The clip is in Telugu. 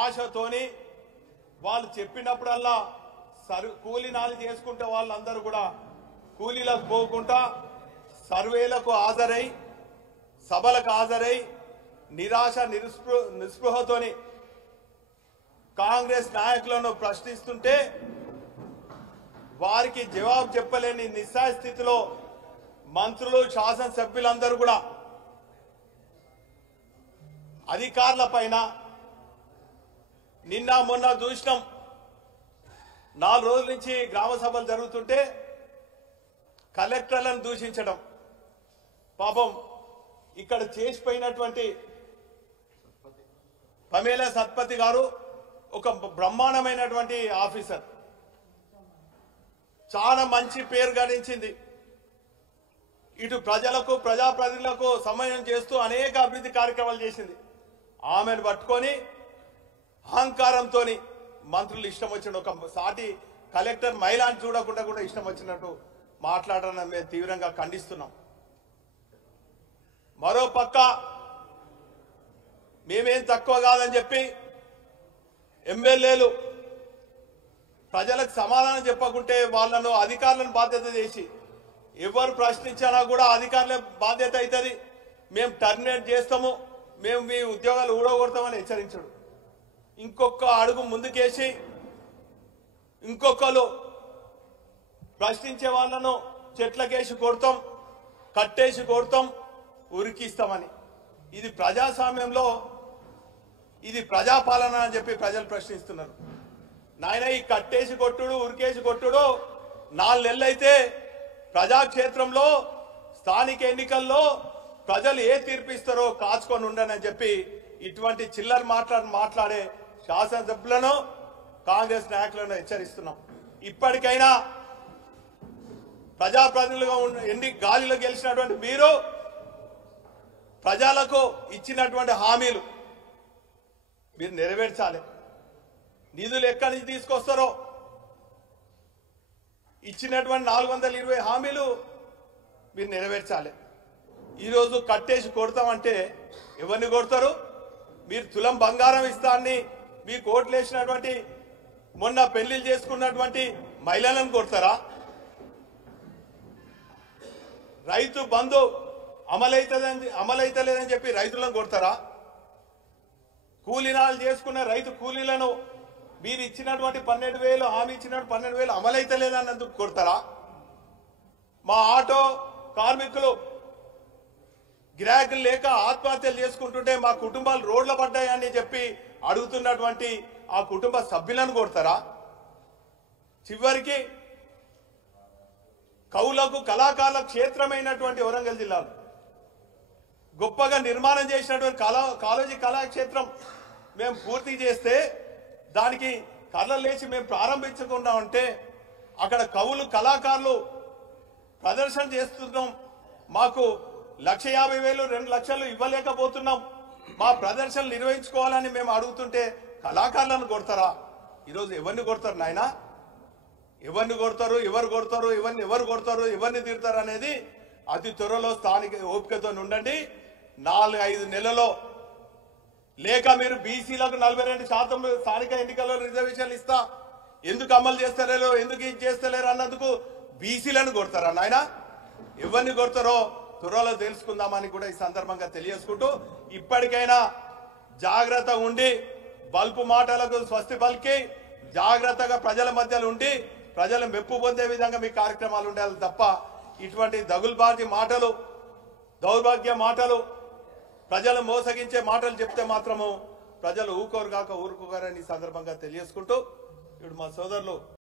ఆశతోని వాళ్ళు చెప్పినప్పుడల్లా కూలీనాలు చేసుకుంటే వాళ్ళందరూ కూడా కూలీలకు పోకుండా సర్వేలకు హాజరై సభలకు హాజరై నిరాశ నిస్పృహతోని కాంగ్రెస్ నాయకులను ప్రశ్నిస్తుంటే వారికి జవాబు చెప్పలేని నిస్సహాయ స్థితిలో మంత్రులు శాసనసభ్యులందరూ కూడా అధికారుల పైన నిన్న మొన్న చూసినాం 4 రోజుల నుంచి గ్రామ సభలు జరుగుతుంటే కలెక్టర్లను దూషించడం పాపం ఇక్కడ చేసిపోయినటువంటి పమేలా సత్పతి గారు ఒక బ్రహ్మాండమైనటువంటి ఆఫీసర్ చాలా మంచి పేరు గడించింది ఇటు ప్రజలకు ప్రజాప్రతినిధులకు సమన్వయం చేస్తూ అనేక అభివృద్ధి కార్యక్రమాలు చేసింది ఆమెను పట్టుకొని అహంకారంతో మంత్రులు ఇష్టం వచ్చిన ఒక సాటి కలెక్టర్ మహిళని చూడకుండా కూడా ఇష్టం వచ్చినట్టు మాట్లాడడం మేము తీవ్రంగా ఖండిస్తున్నాం మరో పక్క మేమేం తక్కువ కాదని చెప్పి ఎమ్మెల్యేలు ప్రజలకు సమాధానం చెప్పకుంటే వాళ్ళను అధికారులను బాధ్యత చేసి ఎవరు ప్రశ్నించినా కూడా అధికారుల బాధ్యత అవుతుంది మేము టర్మినేట్ చేస్తాము మేము మీ ఉద్యోగాలు ఊడగొడతామని హెచ్చరించడు ఇంకొక అడుగు ముందుకేసి ఇంకొకరు ప్రశ్నించే వాళ్ళను చెట్లకేసి కొడతాం కట్టేసి కొడతాం ఉరికిస్తామని ఇది ప్రజాస్వామ్యంలో ఇది ప్రజాపాలన అని చెప్పి ప్రజలు ప్రశ్నిస్తున్నారు నాయన ఈ కట్టేసి కొట్టుడు ఉరికేసి కొట్టుడు 4 నెలలు అయితే ప్రజాక్షేత్రంలో స్థానిక ఎన్నికల్లో ప్రజలు ఏ తీర్పిస్తారో కాచుకొని ఉండని చెప్పి ఇటువంటి చిల్లర మాట్లాడే శాసనసభ్యులను కాంగ్రెస్ నాయకులను హెచ్చరిస్తున్నాం ఇప్పటికైనా ప్రజాప్రతినిధులుగా ఎన్ని గాలిలో గెలిచినటువంటి మీరు ప్రజలకు ఇచ్చినటువంటి హామీలు మీరు నెరవేర్చాలి నిధులు ఎక్కడి నుంచి తీసుకొస్తారో ఇచ్చినటువంటి 420 హామీలు మీరు నెరవేర్చాలి ఈరోజు కట్టేసి కొడతామంటే ఎవరిని కొడతారు మీరు తులం బంగారం ఇస్తాన్ని మీకు ఓట్లు వేసినటువంటి మొన్న పెళ్లిళ్ళు చేసుకున్నటువంటి మహిళలను కొడతారా రైతు బంధు అమలైతలేదని చెప్పి రైతులను కొడతారా కూలీనాలు చేసుకున్న రైతు కూలీలను మీరు ఇచ్చినటువంటి 12,000 హామీ ఇచ్చినట్టు 12,000 అమలైతలేదన్నందుకు కొడతారా మా ఆటో కార్మికులు గిరాకులు లేక ఆత్మహత్యలు చేసుకుంటుంటే మా కుటుంబాలు రోడ్ల పడ్డాయని చెప్పి అడుగుతున్నటువంటి ఆ కుటుంబ సభ్యులను కొడతారా చివరికి కవులకు కళాకారుల క్షేత్రమైనటువంటి వరంగల్ జిల్లాలో గొప్పగా నిర్మాణం చేసినటువంటి కాళోజీ కళాక్షేత్రం మేము పూర్తి చేస్తే దానికి కళ్ళలు లేచి మేము ప్రారంభించకుండా ఉంటే అక్కడ కవులు కళాకారులు ప్రదర్శన చేస్తున్నాం మాకు 1,50,000 2 లక్షలు ఇవ్వలేకపోతున్నాం మా ప్రదర్శనలు నిర్వహించుకోవాలని మేము అడుగుతుంటే కళాకారులను కొడతారా ఈరోజు ఎవరిని కొడతారు నాయన ఎవరిని కొడతారు ఎవరు కొడతారు ఎవరిని తిడతారు అనేది అతి త్వరలో స్థానిక ఓపికతో ఉండండి 4-5 నెలల్లో లేక మీరు బీసీలకు 42% స్థానిక ఎన్నికల్లో రిజర్వేషన్లు ఇస్తా ఎందుకు అమలు చేస్తలేరు ఎందుకు ఇది చేస్తలేరు అన్నందుకు బీసీలను కొడతారా నాయన ఎవరిని కొడతారో త్వరలో తెలుసుకుందామని కూడా ఈ సందర్భంగా తెలియజేసుకుంటూ ఇప్పటికైనా జాగ్రత్త ఉండి బల్పు మాటలకు స్వస్తి పలికి జాగ్రత్తగా ప్రజల మధ్యలో ఉండి ప్రజలు మెప్పు పొందే విధంగా మీ కార్యక్రమాలు ఉండాలి తప్ప ఇటువంటి దగుల్బాజీ మాటలు దౌర్భాగ్య మాటలు ప్రజలు మోసగించే మాటలు చెప్తే మాత్రము ప్రజలు ఊరుకోరుగాక ఊరుకోరని సందర్భంగా తెలియజేసుకుంటూ ఇప్పుడు మా సోదరులు